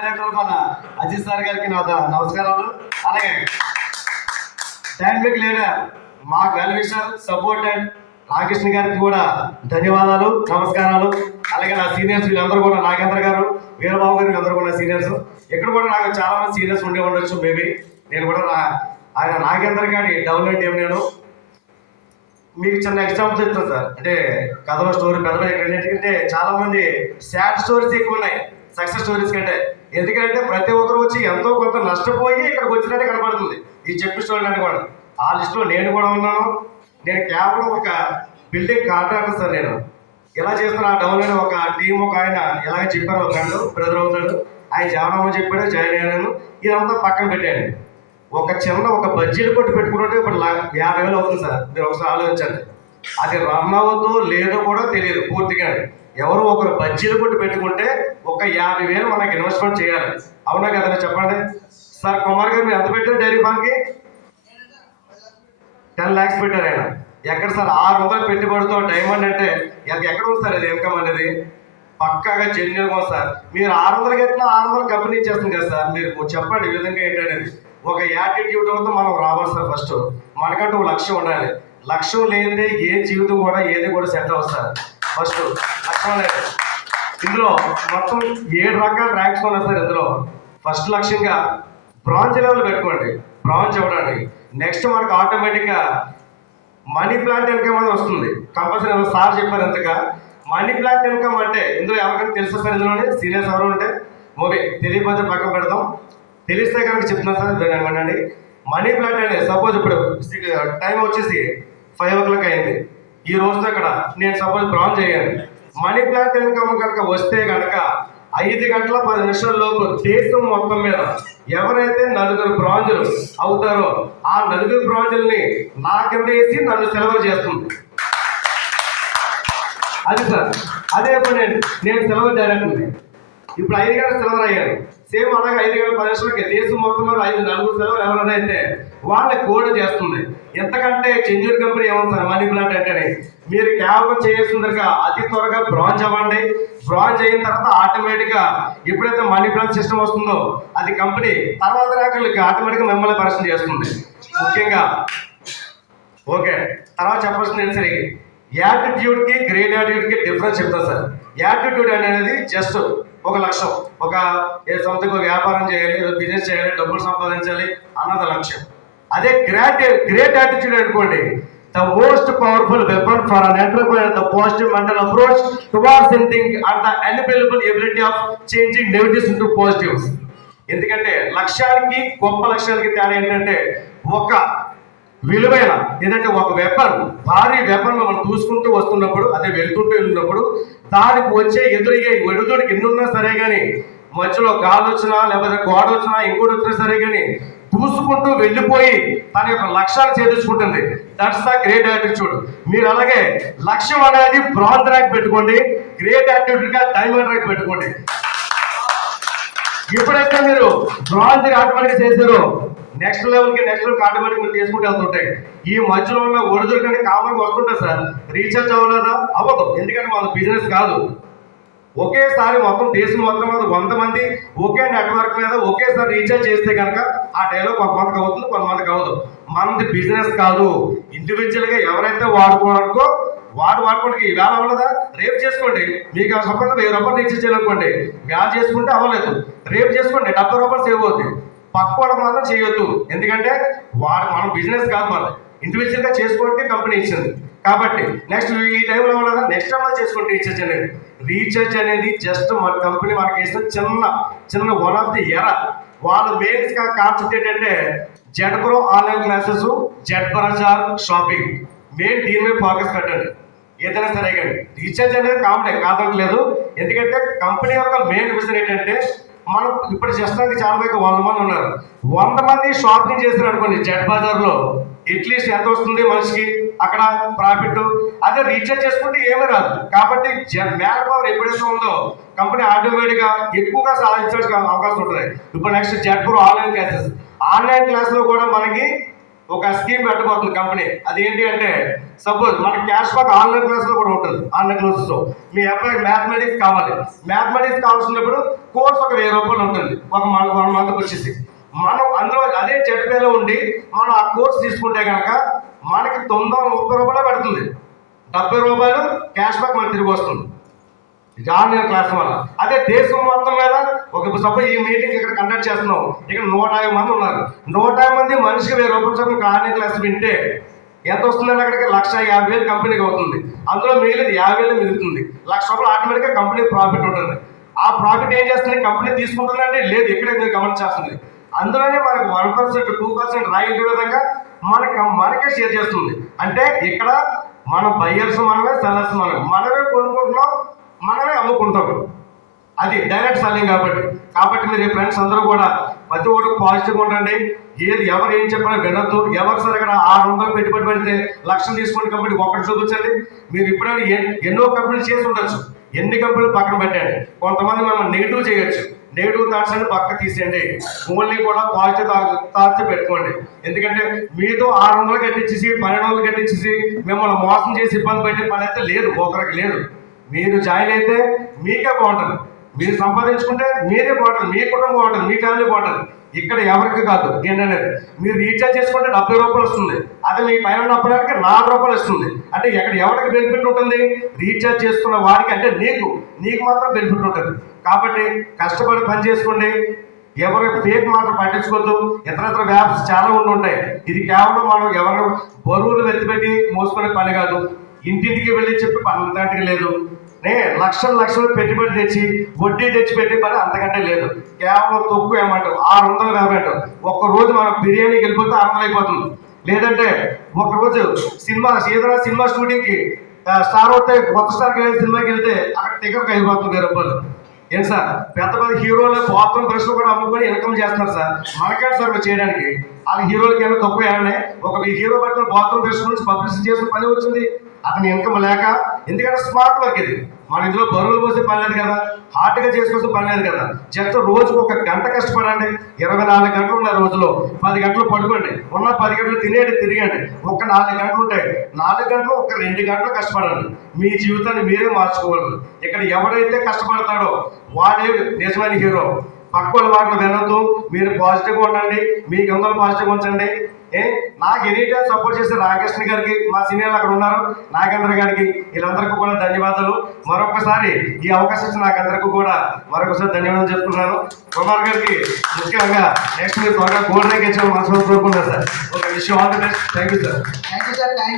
Director మన Ajit sir గారికి నా నమస్కారాలు. అలాగే డైనమిక్ లీడర్ మాకు వెల్ విషర్ సపోర్టెడ్ రామకృష్ణ గారికి కూడా ధన్యవాదాలు, నమస్కారాలు. అలాగే నా సీనియర్స్ వీళ్ళందరూ కూడా నాగేంద్ర గారు, వీరబాబు గారు వీళ్ళందరూ కూడా సీనియర్స్. ఇక్కడ కూడా నాకు చాలా మంది సీనియర్స్ ఉండే ఉండొచ్చు మేబీ. నేను కూడా ఆయన నాగేంద్ర గారి డెవలప్మెంట్ ఏమి నేను మీకు చిన్న ఎగ్జాంపుల్ చెప్తాను సార్. అంటే కథలో స్టోరీ పెద్ద ఎందుకంటే చాలా మంది సాడ్ స్టోరీస్ ఎక్కువ ఉన్నాయి సక్సెస్ స్టోరీస్ కంటే. ఎందుకంటే ప్రతి ఒక్కరు వచ్చి ఎంతో కొంత నష్టపోయి ఇక్కడికి వచ్చినట్టే కనపడుతుంది ఈ చెప్పి స్టోరీ అంటే కూడా. ఆ లిస్టులో నేను కూడా ఉన్నాను. నేను కేవలం ఒక బిల్డింగ్ కాంట్రాక్టర్ సార్. నేను ఎలా చేస్తాను ఆ డౌన్లోడ్ ఒక టీం ఒక ఆయన ఎలాగ చెప్పారు, ఒక గంట బ్రదర్ అవుతాడు, ఆయన జాయిన్ చెప్పాడు, జాయిన్ అయ్యాను. ఇదంతా పక్కన పెట్టాను. ఒక చిన్న ఒక బజ్జీలు కొట్టి పెట్టుకుంటే ఇప్పుడు 50,000 అవుతుంది సార్. మీరు ఒకసారి ఆలోచించండి. అది రన్ అవ్వద్దు లేదో కూడా తెలియదు పూర్తిగా. ఎవరు ఒకరు బజ్జీలు కొట్టి పెట్టుకుంటే ఒక 50,000 మనకి ఇన్వెస్ట్మెంట్ చేయాలి. అవునా కదా చెప్పండి సార్. కుమార్ గారు మీరు ఎంత పెట్టారు డైరీ ఫార్మ్కి? 10 lakhs పెట్టారు ఆయన. ఎక్కడ సార్ 600 పెట్టుబడితో డైమండ్ అంటే ఎక్కడ ఉంది సార్ అది ఇన్కమ్ అనేది? పక్కాగా జెన్యున్గా ఉంది సార్. మీరు 600 ఎట్లా 600 కంపెనీ ఇచ్చేస్తుంది కదా సార్. మీరు చెప్పండి ఈ విధంగా ఏంటనేది. ఒక యాటిట్యూడ్తో మనం రావాలి సార్. ఫస్ట్ మనకంటూ ఒక లక్ష్యం ఉండాలి. లక్ష్యం లేనిదే ఏ జీవితం కూడా ఏది కూడా సెట్ అవుతుంది సార్. ఫస్ట్ లక్ష్యం లేదు. ఇందులో మొత్తం 7 రకాల ర్యాంక్స్ ఉన్నాయి సార్. ఇందులో ఫస్ట్ లక్ష్యంగా బ్రాంజ్ లెవెల్ పెట్టుకోండి, బ్రాంజ్ ఇవ్వడానికి. నెక్స్ట్ మనకు ఆటోమేటిక్గా మనీ ప్లాంట్ ఇన్కమ్ అనేది వస్తుంది కంపల్సరీ. సార్ చెప్పారు ఎంతగా మనీ ప్లాంట్ ఇన్కమ్ అంటే ఇందులో ఎవరికైనా తెలుసు సార్? ఇందులోనే సీనియర్స్ ఎవరు ఉంటే ఓకే, తెలియకపోతే పక్కన పెడదాం. తెలిస్తే కనుక చెప్తున్నాను సార్ ఏమండి. మనీ ప్లాంట్ అంటే సపోజ్ ఇప్పుడు టైం వచ్చేసి 5 o'clock అయింది. ఈ రోజుతో ఇక్కడ నేను సపోజ్ బ్రాంజ్ అయ్యాను. మనీ ప్లాంట్ ఇన్కమ్ కనుక వస్తే కనుక 5 గంటల 10 నిమిషాల లోపు దేశం మొత్తం మీద ఎవరైతే 4 బ్రాంజులు అవుతారో ఆ 4 బ్రాంజుల్ని నా కింద వేసి నన్ను సెలవు చేస్తుంది. అది సార్. అదే ఇప్పుడు నేను సెలవు డైరెక్టర్. ఇప్పుడు 5 గంటల సెలవు అయ్యాను. సేమ్ అలాగే 5 గంటల 10 నిమిషాలకి దేశం మొత్తం మీద 4 సెలవులు ఎవరైనా అయితే వాళ్ళని కోడ్ చేస్తుంది. ఎంతకంటే చెంజూర్ కంపెనీ ఏమవుతుంది సార్ మనీ ప్లాంట్ అంటేనే. మీరు కేవలం చేయాల్సిందిగా అతి త్వరగా బ్రాంజ్ అవ్వండి. బ్రాంజ్ అయిన తర్వాత ఆటోమేటిక్గా ఎప్పుడైతే మనీ ప్లాంట్ సిస్టమ్ వస్తుందో అది కంపెనీ తర్వాత ర్యాంకులకి ఆటోమేటిక్గా మిమ్మల్ని పరిచయం చేస్తుంది. ముఖ్యంగా ఓకే తర్వాత చెప్పాల్సింది సరే యాటిట్యూడ్కి గ్రేట్ యాటిట్యూడ్కి డిఫరెన్స్ చెప్తాను సార్. యాటిట్యూడ్ అనేది జస్ట్ ఒక లక్ష్యం, ఒక సొంతగా వ్యాపారం చేయాలి, ఏదో బిజినెస్ చేయాలి, డబ్బులు సంపాదించాలి అన్నది లక్ష్యం. అదే గ్రేట్ యాటిట్యూడ్ అనుకోండి, the most powerful weapon for an entrepreneur, the positive mental approach towards anything and the unbelievable ability of changing negatives into positives. ఎందుకంటే లక్ష్యానికి గొప్ప లక్ష్యానికి తేడా ఏంటంటే ఒక విలువైన ఏదంటే ఒక వెపన్, భారీ వెపన్ మనం చూసుకుంటూ వస్తున్నప్పుడు అదే వెళ్తుంటూ వెళ్ళినప్పుడు దానికి వచ్చే ఎదురయ్యే ఎడుదోడికి ఎన్నున్నా సరే కానీ మధ్యలో గాలి వచ్చినా లేకపోతే గోడ వచ్చినా ఇంకోటి వచ్చినా సరే కానీ చూసుకుంటూ వెళ్ళిపోయి తన యొక్క లక్ష్యాన్ని చేర్చుకుంటుంది. That's the great attitude. మీరు అలాగే లక్ష్యం అనేది బ్రాంజ్ ర్యాంక్ పెట్టుకోండి, గ్రేట్ యాటిట్యూడ్గా డైమండ్ ర్యాంక్ పెట్టుకోండి. ఎప్పుడైతే మీరు బ్రాంజ్ ఆటోమేటిక్ చేశారో నెక్స్ట్ లెవెల్కి ఆటోమేటిక్ మీరు చేసుకుంటూ వెళ్తుంటాయి. ఈ మధ్యలో ఉన్న ఒడిదుడు కానీ కామన్గా వస్తుంటాయి సార్. రీఛార్జ్ అవ్వలేదా? అవ్వదు. ఎందుకంటే మన బిజినెస్ కాదు. ఒకేసారి మొత్తం దేశం మొత్తం మీద 100 మంది ఒకే నెట్వర్క్ మీద ఒకేసారి రీఛార్జ్ చేస్తే కనుక ఆ టైంలో కొంతమందికి అవుతుంది, కొంతమందికి అవ్వదు. మనది బిజినెస్ కాదు. ఇండివిజువల్గా ఎవరైతే వాడుకోవడానికో వాడుకోవడానికి ఈవేళ అవ్వలేదా రేపు చేసుకోండి. మీకు ఆ సపోజ్ 1000 రూపాయలు రీఛార్జ్ చేయాలనుకోండి, వేళ చేసుకుంటే అవ్వలేదు, రేపు చేసుకోండి 70 రూపాయలు సేవ్ అవుతుంది. పక్కోడ మాత్రం చేయొద్దు. ఎందుకంటే మన బిజినెస్ కాదు, మన ఇండివిజువల్గా చేసుకోవడానికి కంపెనీ ఇచ్చింది. కాబట్టి నెక్స్ట్ ఈ టైంలో అవ్వలేదా నెక్స్ట్ టైంలో చేసుకోండి. రీఛార్జ్ అనేది జస్ట్ మన కంపెనీ మనకి వేసిన చిన్న వన్ ఆఫ్ ది ఎరా. వాళ్ళు మెయిన్స్ కాన్సెప్ట్ ఏంటంటే Z pro online classes, Z bazaar shopping main దీని మీద ఫోకస్ పెట్టండి. ఏదైనా సరే కానీ రీఛార్జ్ అనేది కామనే కాదట్లేదు. ఎందుకంటే కంపెనీ యొక్క మెయిన్ విజన్ ఏంటంటే మనం ఇప్పుడు చేస్తానికి చాలా మంది 100 మంది ఉన్నారు. 100 మంది షాపింగ్ చేస్తారు అనుకోండి జెడ్ బజార్లో అట్లీస్ట్ ఎంత వస్తుంది మనిషికి అక్కడ ప్రాఫిట్? అదే రీఛార్జ్ చేసుకుంటే ఏమీ రాదు. కాబట్టి మ్యాన్ పవర్ ఎప్పుడైతే ఉందో కంపెనీ ఆటోమేటిక్గా ఎక్కువగా సాధించడానికి అవకాశం ఉంటుంది. ఇప్పుడు next Z pro online classes. Online క్లాస్లో కూడా మనకి ఒక స్కీమ్ పెట్టబోతుంది కంపెనీ. అదేంటి అంటే సపోజ్ మన క్యాష్ బ్యాక్ ఆన్లైన్ క్లాస్లో కూడా ఉంటుంది. ఆన్లైన్ క్లాసెస్ మీ అబ్బాయికి మ్యాథమెటిక్స్ కావాలి, మ్యాథమెటిక్స్ కావాల్సినప్పుడు కోర్స్ ఒక 1000 రూపాయలు ఉంటుంది ఒక మంత్కి వచ్చేసి. మనం అందులో అదే జెడ్పేలో ఉండి మనం ఆ కోర్స్ తీసుకుంటే కనుక మనకి 930 రూపాయలు పడుతుంది. 70 రూపాయలు క్యాష్ బ్యాక్ మనకు తిరిగి వస్తుంది ఆన్లైన్ క్లాస్ వల్ల. అదే దేశం మొత్తం మీద ఒక సపోజ్ ఈ మీటింగ్ ఇక్కడ కండక్ట్ చేస్తున్నాం, ఇక్కడ 150 మంది ఉన్నారు. 150 మంది మనిషికి 1000 రూపాయలు చొప్పున ఆన్లైన్ క్లాస్ వింటే ఎంత వస్తుందండి? అక్కడికి 1,50,000 కంపెనీకి అవుతుంది. అందులో మిగిలింది 50,000 మిగులుతుంది. 1,00,000 రూపాయలు ఆటోమేటిక్గా కంపెనీ ప్రాఫిట్ ఉంటుంది. ఆ ప్రాఫిట్ ఏం చేస్తుంది? కంపెనీ తీసుకుంటుందంటే లేదు, ఇక్కడే మీరు గమనించాల్సింది. అందులోనే మనకు 1%, 2% రాయితీ విధంగా మనకే షేర్ చేస్తుంది. అంటే ఇక్కడ మన బయ్యర్స్ మనమే, సెల్లర్స్ మనమే కొనుక్కుంటున్నాం, మనమే అమ్ముకుంటాం. అది డైరెక్ట్ సెల్లింగ్ కాబట్టి మీరు ఫ్రెండ్స్ అందరూ కూడా ప్రతి ఒక్కటి పాజిటివ్గా ఉండండి. ఎవరు ఏం చెప్పినా వినొద్దు. ఎవరు సరే అక్కడ 600 పెట్టుబడి పెడితే 1,00,000 తీసుకోండి కంపెనీ ఒక్కటి చూపించండి. మీరు ఇప్పుడైనా ఎన్నో కంపెనీలు చేసి ఉండొచ్చు, ఎన్ని కంపెనీలు పక్కన పెట్టండి. కొంతమంది మిమ్మల్ని నెగిటివ్ చేయొచ్చు, నెగిటివ్ థాట్స్ అని పక్క తీసేయండి. ఓన్లీ కూడా పాజిటివ్ థాట్స్ పెట్టుకోండి. ఎందుకంటే మీతో 600 కట్టించేసి 1200 కట్టించేసి మిమ్మల్ని మోసం చేసి ఇబ్బంది పెట్టే పని అయితే లేదు, ఒకరికి లేదు. మీరు జాయిన్ అయితే మీకే బాగుంటుంది, మీరు సంపాదించుకుంటే మీరే బాగుంటుంది, మీ కుటుంబం బాగుంటుంది, మీ ఫ్యామిలీ బాగుంటుంది. ఇక్కడ ఎవరికి కాదు. ఏంటనేది మీరు రీఛార్జ్ చేసుకుంటే 70 రూపాయలు వస్తుంది, అదే మీ పైన ఉన్నప్పటికీ 4 రూపాయలు వస్తుంది. అంటే ఇక్కడ ఎవరికి బెనిఫిట్ ఉంటుంది? రీఛార్జ్ చేసుకున్న వాడికి, అంటే నీకు మాత్రం బెనిఫిట్ ఉంటుంది. కాబట్టి కష్టపడి పని చేసుకోండి. ఎవరి ఫేక్ మాత్రం పట్టించుకోవద్దు. ఇతర వ్యాప్స్ చాలా ఉంటాయి. ఇది కేవలం మనం ఎవరు బరువులు వెతిపెట్టి మోసుకునే పని కాదు. ఇంటింటికి వెళ్ళి చెప్పి పని అంతకంటే లేదు. లక్షలు పెట్టుబడి తెచ్చి వడ్డీ తెచ్చి పెట్టే పని అంతకంటే లేదు. కేవలం తక్కువ ఏమంటారు 650 అంటారు. ఒక్కరోజు మనం బిర్యానీకి వెళ్ళిపోతే 600 అయిపోతుంది. లేదంటే ఒకరోజు ఏదైనా సినిమా షూటింగ్కి స్టార్ వస్తే కొత్త స్టార్కి వెళ్ళి సినిమాకి వెళ్తే అక్కడ టికెట్కి అయిపోతుంది 1000 రూపాయలు. ఏంటి సార్, పెద్ద హీరోలు బాత్రూమ్ బ్రష్లు కూడా అమ్ముకొని ఇన్కమ్ చేస్తున్నారు సార్. మనకేంటి సార్ చేయడానికి? వాళ్ళ హీరోలకి ఏమైనా తక్కువ ఏమన్నా? ఒక హీరో పట్టిన బాత్రూమ్ బ్రష్ నుంచి పబ్లిసిటీ చేసిన పని వచ్చింది అతని ఇన్కమ్ లేక. ఎందుకంటే స్మార్ట్ వర్క్ ఇది. మన ఇందులో బరువులు పోసే పని లేదు కదా, హార్ట్గా చేసుకోవాల్సిన పని లేదు కదా. జస్ట్ రోజుకు 1 గంట కష్టపడండి. 24 గంటలు ఉన్నాయి రోజులో. 10 గంటలు పడుకోండి, ఉన్న 10 గంటలు తిరిగండి. 4 గంటలు ఉంటాయి, 4 గంటలు 2 గంటలు కష్టపడండి. మీ జీవితాన్ని మీరే మార్చుకోవాలి. ఇక్కడ ఎవరైతే కష్టపడతాడో వాడే నిజమైన హీరో. పక్కల వాటిని వినొద్దు. మీరు పాజిటివ్గా ఉండండి, మీకు అందరూ పాజిటివ్గా ఉంచండి. నాకు ఎనీ టైం సపోర్ట్ చేసే రామకృష్ణ గారికి, మా సీనియర్లు అక్కడ ఉన్నారు, నాగేంద్ర గారికి, వీళ్ళందరికీ కూడా ధన్యవాదాలు. మరొకసారి ఈ అవకాశం ఇచ్చిన నాకందరికీ కూడా మరొకసారి ధన్యవాదాలు చెప్తున్నాను. కుమార్ గారికి ముఖ్యంగా నెక్స్ట్ మీరు త్వరగా గోల్డ్ ర్యాంక్ ఇచ్చిన మనసు కోరుకుంటారు sir. Okay, wish you all the best. Thank you sir.